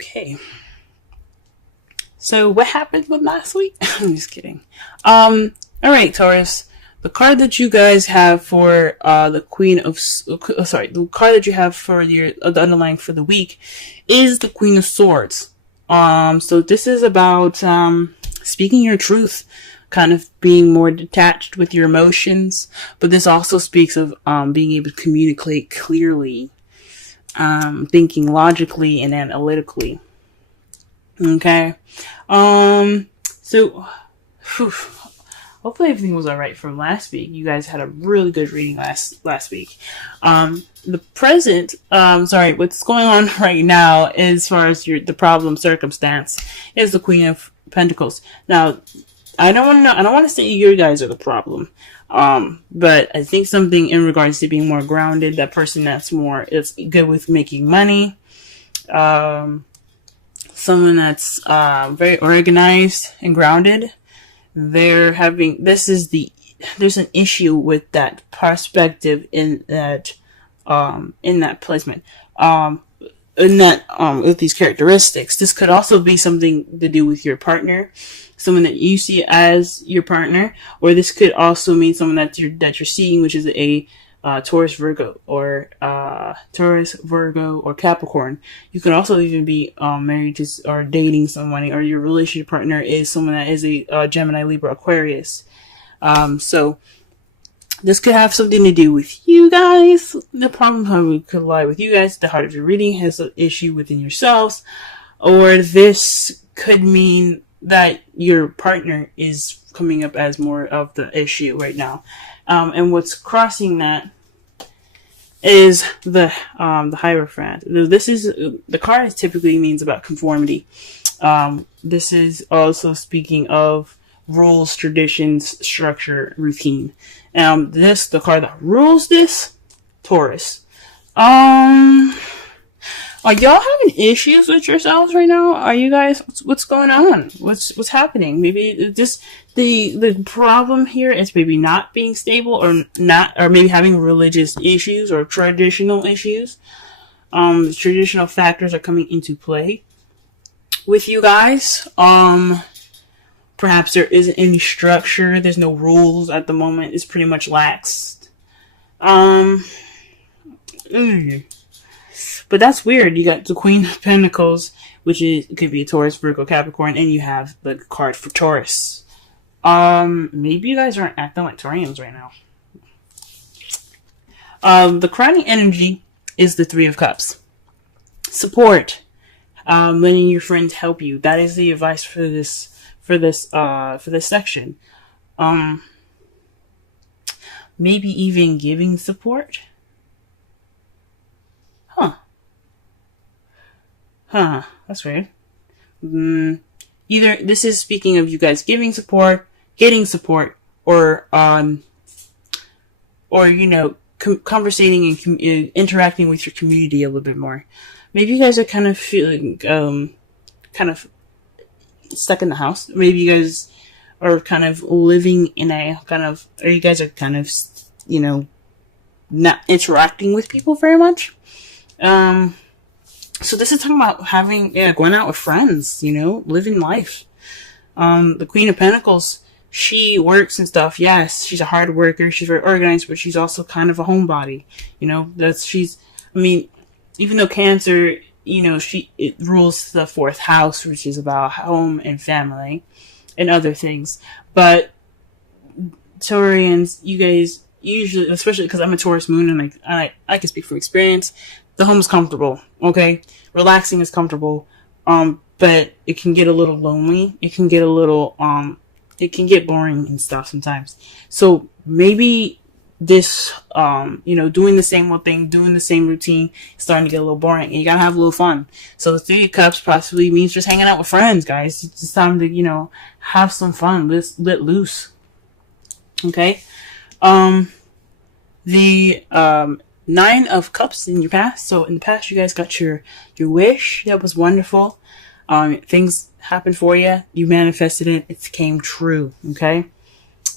Okay. So what happened with last week? I'm just kidding. All right, Taurus. The card that you guys have for the Queen of the card that you have for the underlying for the week is the Queen of Swords. So this is about speaking your truth, kind of being more detached with your emotions, but this also speaks of being able to communicate clearly, thinking logically and analytically. Okay. So whew, hopefully everything was alright from last week. You guys had a really good reading last week. The present, what's going on right now as far as the problem circumstance is the Queen of Pentacles. Now, I don't want to say you guys are the problem. But I think something in regards to being more grounded, that person that's is good with making money, someone that's very organized and grounded. There's an issue with that perspective in that placement. With these characteristics. This could also be something to do with your partner, someone that you see as your partner, or this could also mean someone that you're seeing, which is a Taurus, Virgo, or Capricorn. You could also even be married to or dating someone, or your relationship partner is someone that is a Gemini, Libra, Aquarius. So this could have something to do with you guys. The problem probably could lie with you guys. The heart of your reading has an issue within yourselves, or this could mean that your partner is coming up as more of the issue right now. And what's crossing that is the Hierophant. This is the card typically means about conformity. This is also speaking of rules, traditions, structure, routine. The card that rules this, Taurus. Are y'all having issues with yourselves right now? Are you guys, what's going on? What's happening? Maybe just the problem here is maybe not being stable, or maybe having religious issues or traditional issues. Traditional factors are coming into play with you guys. Perhaps there isn't any structure. There's no rules at the moment. It's pretty much laxed. But that's weird. You got the Queen of Pentacles, which could be a Taurus, Virgo, Capricorn, and you have the card for Taurus. Maybe you guys aren't acting like Taurians right now. The crowning energy is the Three of Cups. Support. Letting your friends help you. That is the advice for this section. Maybe even giving support. That's weird. Either this is speaking of you guys giving support, getting support, or conversating and interacting with your community a little bit more. Maybe you guys are kind of feeling kind of stuck in the house. Maybe you guys are kind of living in or you guys are kind of not interacting with people very much. So this is talking about going out with friends, living life. The Queen of Pentacles, she works and stuff. Yes, she's a hard worker. She's very organized, but she's also kind of a homebody. Even though Cancer, it rules the fourth house, which is about home and family and other things. But Taurians, you guys usually, especially because I'm a Taurus moon and I can speak from experience, the home is comfortable, okay? Relaxing is comfortable, but it can get a little lonely. It can get it can get boring and stuff sometimes. So maybe this, doing the same old thing, doing the same routine, is starting to get a little boring, and you gotta have a little fun. So the Three of Cups possibly means just hanging out with friends, guys. It's just time to, have some fun, let loose. Okay? The Nine of Cups in your past. So in the past, you guys got your wish. That was wonderful. Things happened for you. You manifested it. It came true. Okay.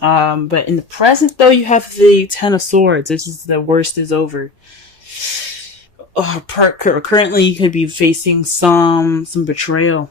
But in the present, though, you have the Ten of Swords. This is the worst is over. currently you could be facing some betrayal.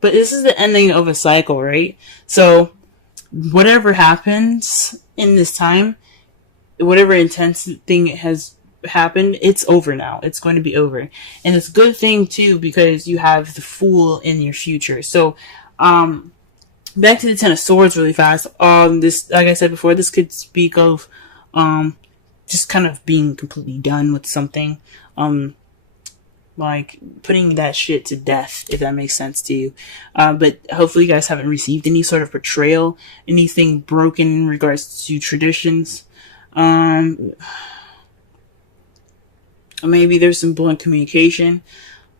But this is the ending of a cycle, right? So whatever happens in this time, whatever intense thing has happened, it's over now. It's going to be over. And it's a good thing too, because you have the Fool in your future. So back to the Ten of Swords really fast. This, like I said before, this could speak of just kind of being completely done with something. Like putting that shit to death, if that makes sense to you. But hopefully you guys haven't received any sort of betrayal, anything broken in regards to traditions. Maybe there's some blunt communication.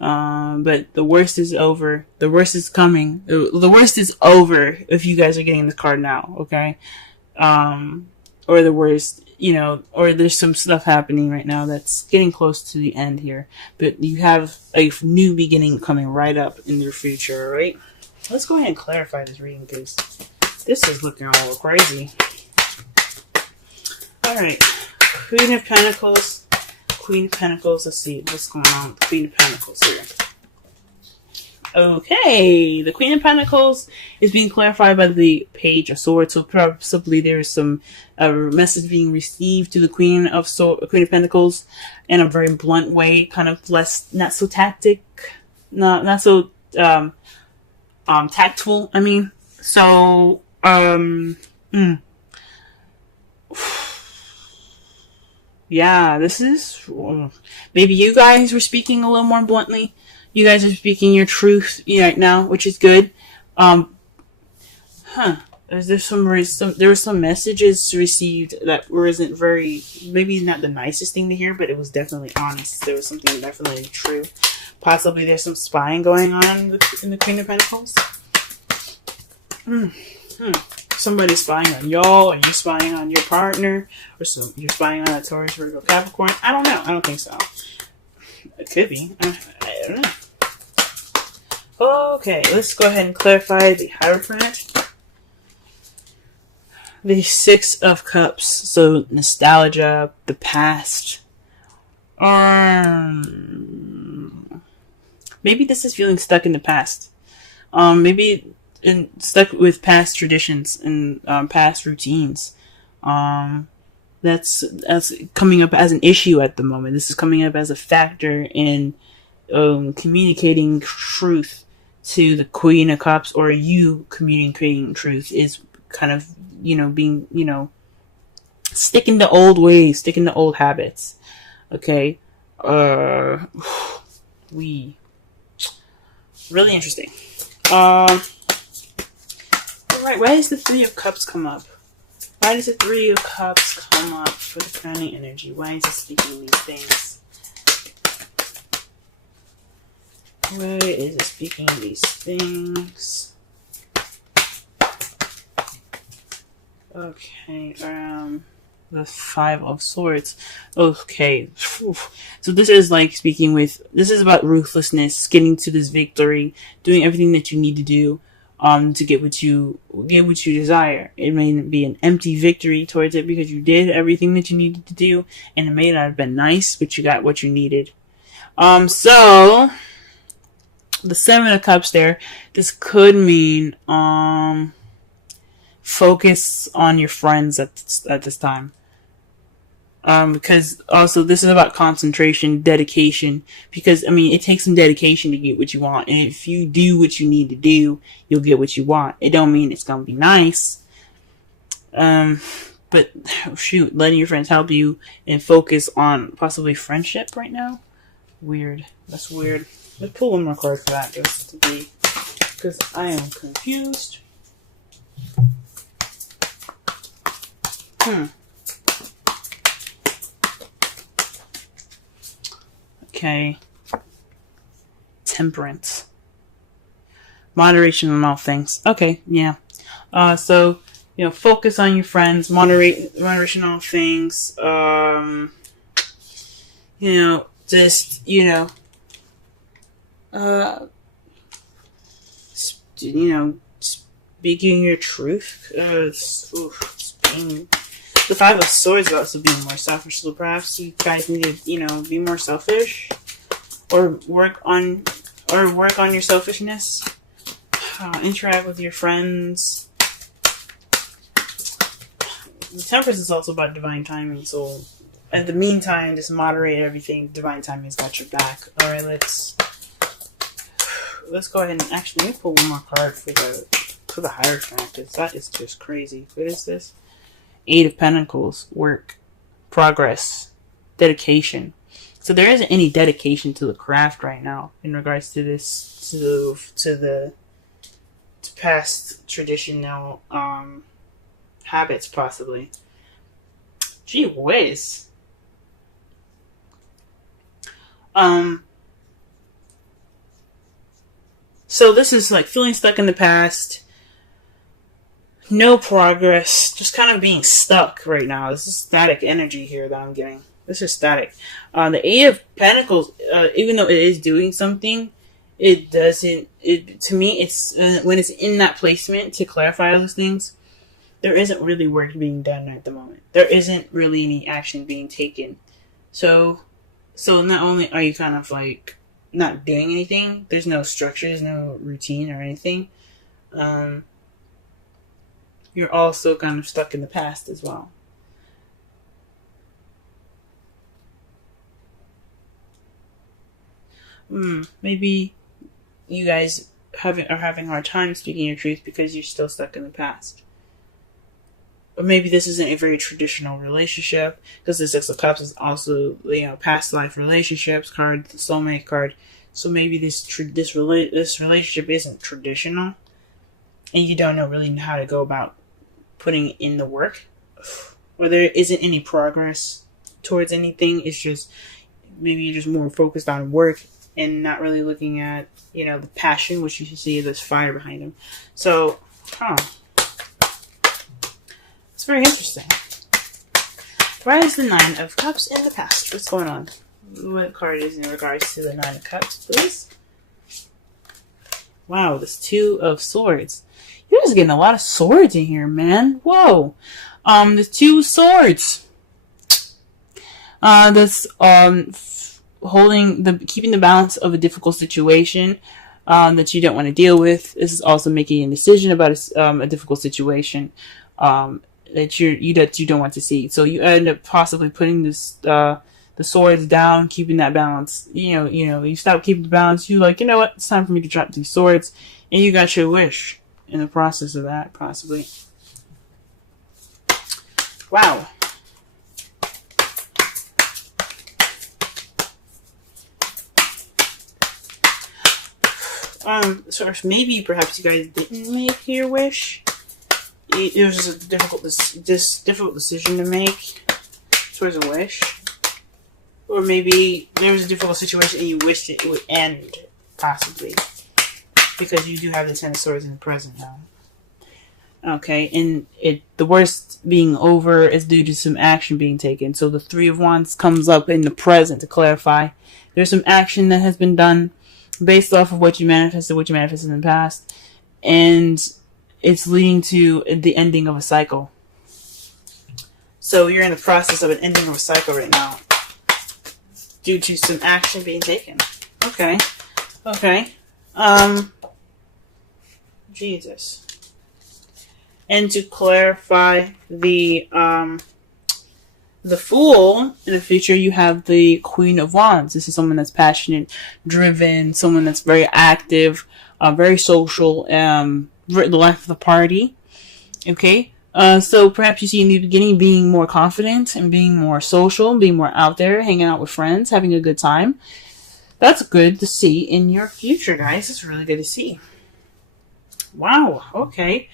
But the worst is over. The worst is coming. The worst is over if you guys are getting this card now, okay? Or the worst, or there's some stuff happening right now that's getting close to the end here. But you have a new beginning coming right up in your future, right? Let's go ahead and clarify this reading because this is looking all crazy. Alright. Queen of Pentacles. Queen of Pentacles. Let's see what's going on with the Queen of Pentacles here. Okay, the Queen of Pentacles is being clarified by the Page of Swords. So possibly there's some message being received to the Queen of Pentacles in a very blunt way, kind of not so not so tactful. I mean, so yeah, this is maybe you guys were speaking a little more bluntly. You guys are speaking your truth right now, which is good. There were some messages received that wasn't very, maybe not the nicest thing to hear, but it was definitely honest. There was something definitely true. Possibly there's some spying going on in the Queen of Pentacles. Somebody's spying on y'all, or you spying on your partner, or you're spying on a Taurus, Virgo, Capricorn. I don't know. I don't think so. It could be. I don't know. Okay, let's go ahead and clarify the Hierophant. The Six of Cups. So, nostalgia, the past. Maybe this is feeling stuck in the past. Maybe stuck with past traditions and past routines. That's coming up as an issue at the moment. This is coming up as a factor in communicating truth to the Queen of Cups, or you communicating truth is kind of, being, sticking to old ways, sticking to old habits. Okay. Really interesting. Alright, why does the Three of Cups come up? Why does the Three of Cups come up for the crowning energy? Why is it speaking these things? Why is it speaking these things? Okay, the Five of Swords. Okay. So this is like this is about ruthlessness, getting to this victory, doing everything that you need to do to get what you desire. It may be an empty victory towards it because you did everything that you needed to do, and it may not have been nice, but you got what you needed. So the Seven of Cups there, this could mean focus on your friends at this time. Because also this is about concentration, dedication, because it takes some dedication to get what you want, and if you do what you need to do, you'll get what you want. It don't mean it's gonna be nice, but shoot, letting your friends help you and focus on possibly friendship right now. Weird. That's weird. Let's pull one more card for that, just to be, because I am confused. Okay. Temperance. Moderation on all things. Okay, yeah. So, focus on your friends, moderation on all things. Speaking your truth. It's being The Five of Swords is also being more selfish. So perhaps you guys need to, be more selfish, or work on your selfishness. Interact with your friends. The Temperance is also about divine timing. So, in the meantime, just moderate everything. Divine timing's got your back. All right, let's go ahead and actually let me pull one more card for the Hierophant, because that is just crazy. What is this? Eight of Pentacles. Work, progress, dedication. So there isn't any dedication to the craft right now in regards to this, to past traditional habits, possibly. Gee whiz. So this is like feeling stuck in the past. No progress. Just kind of being stuck right now. This is static energy here that I'm getting. This is static. The Eight of Pentacles, even though it is doing something, it doesn't. To me, it's when it's in that placement to clarify those things, there isn't really work being done at the moment. There isn't really any action being taken. So not only are you kind of like not doing anything, there's no structure, there's no routine or anything. You're also kind of stuck in the past as well. Maybe you guys are having a hard time speaking your truth because you're still stuck in the past. Or maybe this isn't a very traditional relationship, because the Six of Cups is also, past life relationships card, the soulmate card. So maybe this relationship isn't traditional, and you don't really know how to go about putting in the work, or there isn't any progress towards anything. It's just maybe you're just more focused on work and not really looking at the passion, which you should see there's fire behind them. So, it's very interesting. Why is the Nine of Cups in the past? What's going on? What card is in regards to the Nine of Cups, please? Wow, this Two of Swords. You're just getting a lot of swords in here, man. Whoa. The Two Swords. That's keeping the balance of a difficult situation that you don't want to deal with. This is also making a decision about a difficult situation that you don't want to see. So you end up possibly putting the swords down, keeping that balance. You stop keeping the balance. You like, what? It's time for me to drop these swords, and you got your wish in the process of that, possibly. Wow. So maybe perhaps you guys didn't make your wish. It was just a difficult decision to make towards a wish. Or maybe there was a difficult situation and you wished it would end, possibly. Because you do have the Ten of Swords in the present now. Okay, and the worst being over is due to some action being taken. So the Three of Wands comes up in the present to clarify. There's some action that has been done based off of what you manifested in the past. And it's leading to the ending of a cycle. So you're in the process of an ending of a cycle right now, due to some action being taken. Okay. Jesus. And to clarify the Fool, in the future you have the Queen of Wands. This is someone that's passionate, driven, someone that's very active, very social, the life of the party. Okay? So perhaps you see in the beginning being more confident and being more social, being more out there, hanging out with friends, having a good time. That's good to see in your future, guys. It's really good to see. Wow. Okay.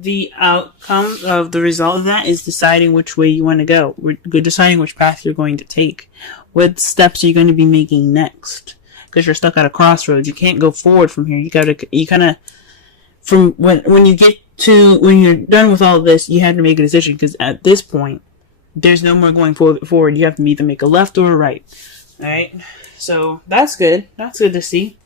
The outcome of the result of that is deciding which way you want to go. We're deciding which path you're going to take. What steps are you going to be making next? Because you're stuck at a crossroads. You can't go forward from here. You kind of, from when you're done with all of this, you have to make a decision. Because at this point, there's no more going forward. You have to either make a left or a right. Alright? So, that's good. That's good to see.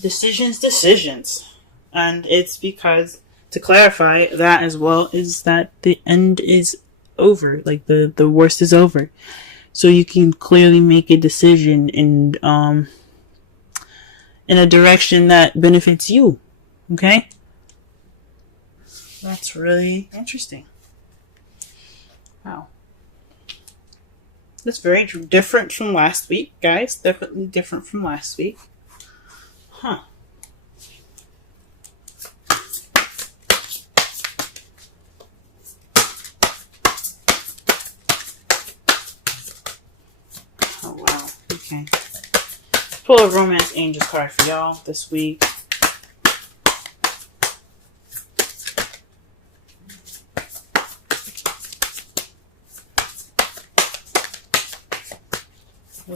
Decisions. And it's because to clarify that as well is that the end is over. Like the worst is over. So you can clearly make a decision in a direction that benefits you. Okay? That's really interesting. Wow. That's very different from last week, guys. Definitely different from last week. Huh. Oh, wow. Okay. Pull a Romance Angels card for y'all this week.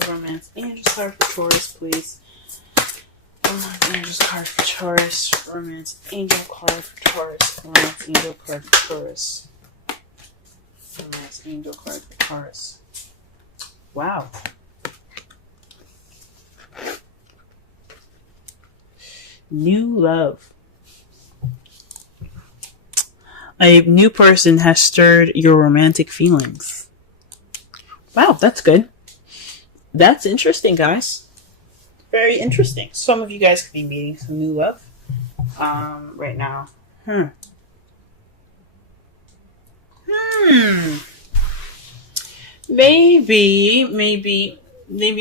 Romance Angels card for Taurus, please. Romance Angels card for Taurus. Romance Angel card for Taurus. Romance Angel card for Taurus. Romance Angel card for Taurus. Wow. New love. A new person has stirred your romantic feelings. Wow, that's good. That's interesting, guys. Very interesting. Some of you guys could be meeting some new love right now. Maybe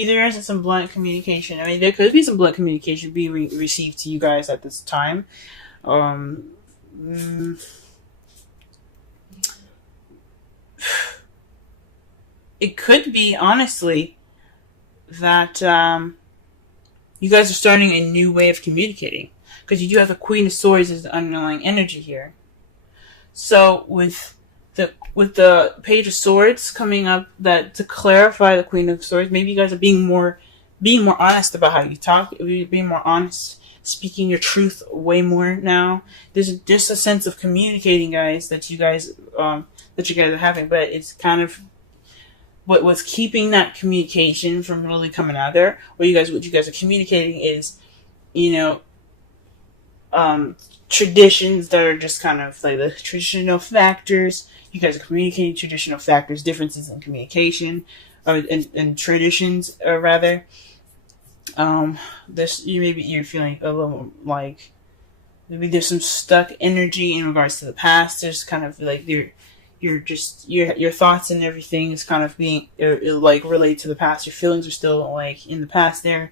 there isn't some blunt communication. I mean, there could be some blunt communication being received to you guys at this time. It could be, honestly, that you guys are starting a new way of communicating, because you do have the Queen of Swords as the underlying energy here. So with the Page of Swords coming up, that to clarify the Queen of Swords, maybe you guys are being more honest about how you talk, being more honest, speaking your truth way more now. There's just a sense of communicating, guys, that you guys are having, but it's kind of what was keeping that communication from really coming out there. What you guys are communicating is, traditions that are just kind of like the traditional factors. You guys are communicating traditional factors, differences in communication, and traditions, rather. You're feeling a little like maybe there's some stuck energy in regards to the past. There's kind of like your thoughts and everything is kind of being like related to the past. Your feelings are still like in the past there,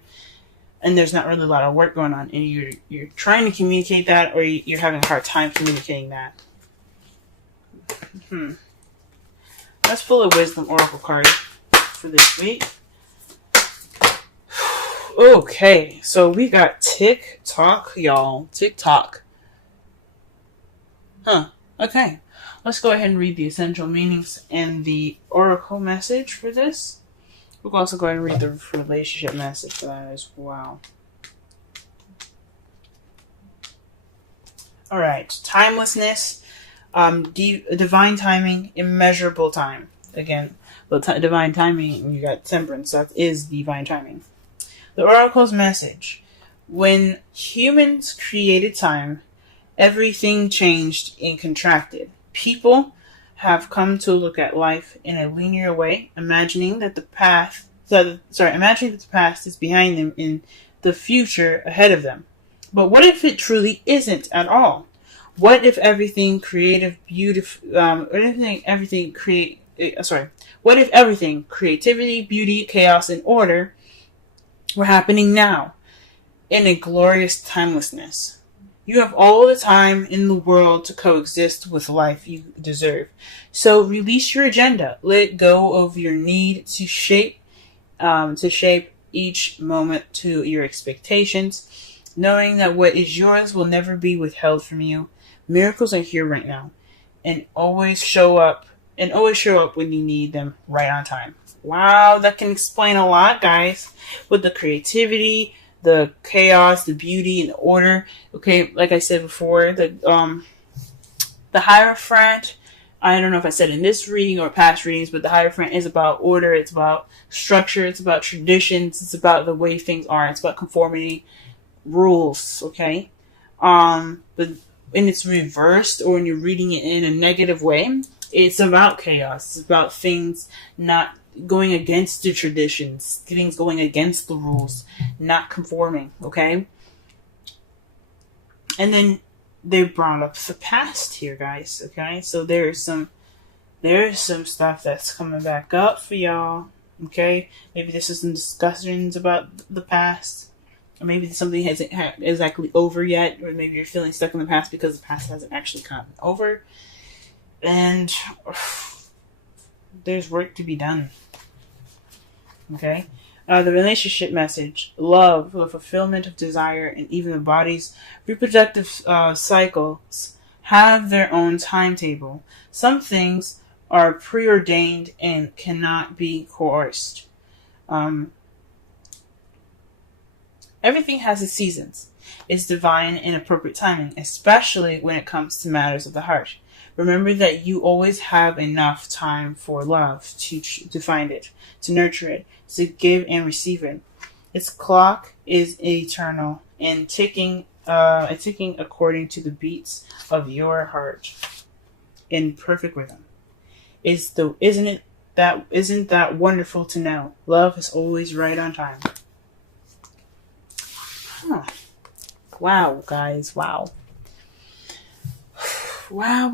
and there's not really a lot of work going on, and you're trying to communicate that, or you're having a hard time communicating that. Let's pull a Wisdom Oracle card for this week. Okay, so we got TikTok, y'all. TikTok. Okay. Let's go ahead and read the essential meanings and the oracle message for this. We'll also go ahead and read the relationship message for that as well. Alright, timelessness, divine timing, immeasurable time. Again, divine timing, you got temperance, that is divine timing. The oracle's message. When humans created time, everything changed and contracted. People have come to look at life in a linear way, imagining that the past is behind them and the future ahead of them. But what if it truly isn't at all? What if everything creativity, beauty, chaos, and order were happening now in a glorious timelessness? You have all the time in the world to coexist with life you deserve. So release your agenda. Let go of your need to shape each moment to your expectations, knowing that what is yours will never be withheld from you. Miracles are here right now, and always show up when you need them right on time. Wow, that can explain a lot, guys. With the creativity, the chaos, the beauty, and the order. Okay, like I said before, the Hierophant, I don't know if I said in this reading or past readings, but the Hierophant is about order, it's about structure, it's about traditions, it's about the way things are, it's about conformity, rules, okay? But when it's reversed or when you're reading it in a negative way, it's about chaos. It's about things not going against the traditions, things going against the rules, not conforming, okay? And then they brought up the past here, guys, okay? So there's some stuff that's coming back up for y'all, okay? Maybe this is some discussions about the past. Or maybe something hasn't exactly over yet, or maybe you're feeling stuck in the past because the past hasn't actually gotten over. And there's work to be done. Okay? The relationship message, love, the fulfillment of desire, and even the body's reproductive cycles have their own timetable. Some things are preordained and cannot be coerced. Everything has its seasons. It's divine and appropriate timing, especially when it comes to matters of the heart. Remember that you always have enough time for love to find it, to nurture it, to give and receive it. Its clock is eternal and ticking according to the beats of your heart in perfect rhythm. Isn't that wonderful to know? Love is always right on time. Huh. Wow, guys, wow. Wow.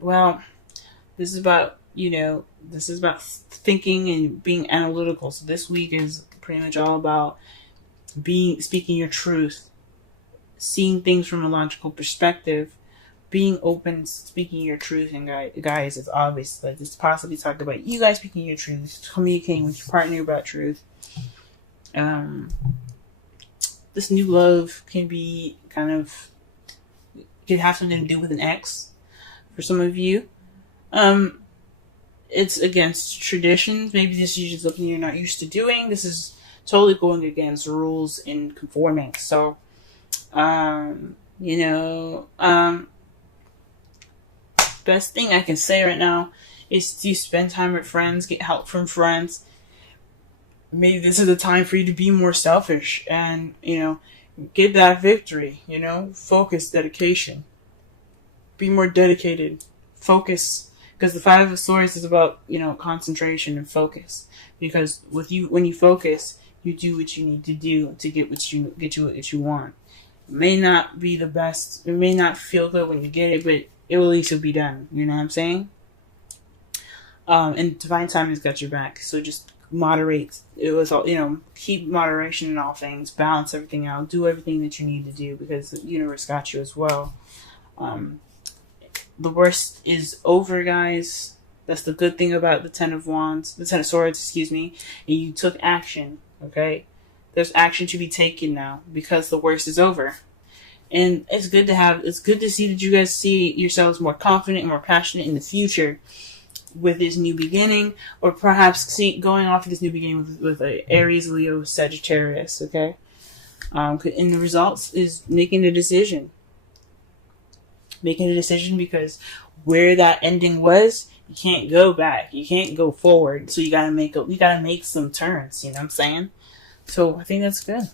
Well, this is about thinking and being analytical. So this week is pretty much all about speaking your truth, seeing things from a logical perspective, being open, speaking your truth. And guys, it's obvious, like this possibly talked about you guys speaking your truth, communicating with your partner about truth. This new love can have something to do with an ex for some of you. It's against traditions. Maybe this is something you're not used to doing. This is totally going against rules and conforming. So, best thing I can say right now is to spend time with friends, get help from friends. Maybe this is the time for you to be more selfish and, get that victory, focus, dedication. Be more dedicated. Focus. Because the Five of Swords is about, concentration and focus. Because when you focus, you do what you need to do to get what you want. It may not be the best. It may not feel good when you get it, but it will at least be done. You know what I'm saying? And divine timing has got your back. So just moderate. It was all, keep moderation in all things. Balance everything out. Do everything that you need to do because the universe got you as well. The worst is over, guys. That's the good thing about the Ten of Swords, and you took action, okay? There's action to be taken now because the worst is over. And it's good to see that you guys see yourselves more confident and more passionate in the future with this new beginning, or perhaps going off of this new beginning with a Aries, Leo, Sagittarius, okay? And the results is making a decision. Making a decision because where that ending was, you can't go back. You can't go forward. So you gotta make some turns. You know what I'm saying? So I think that's good.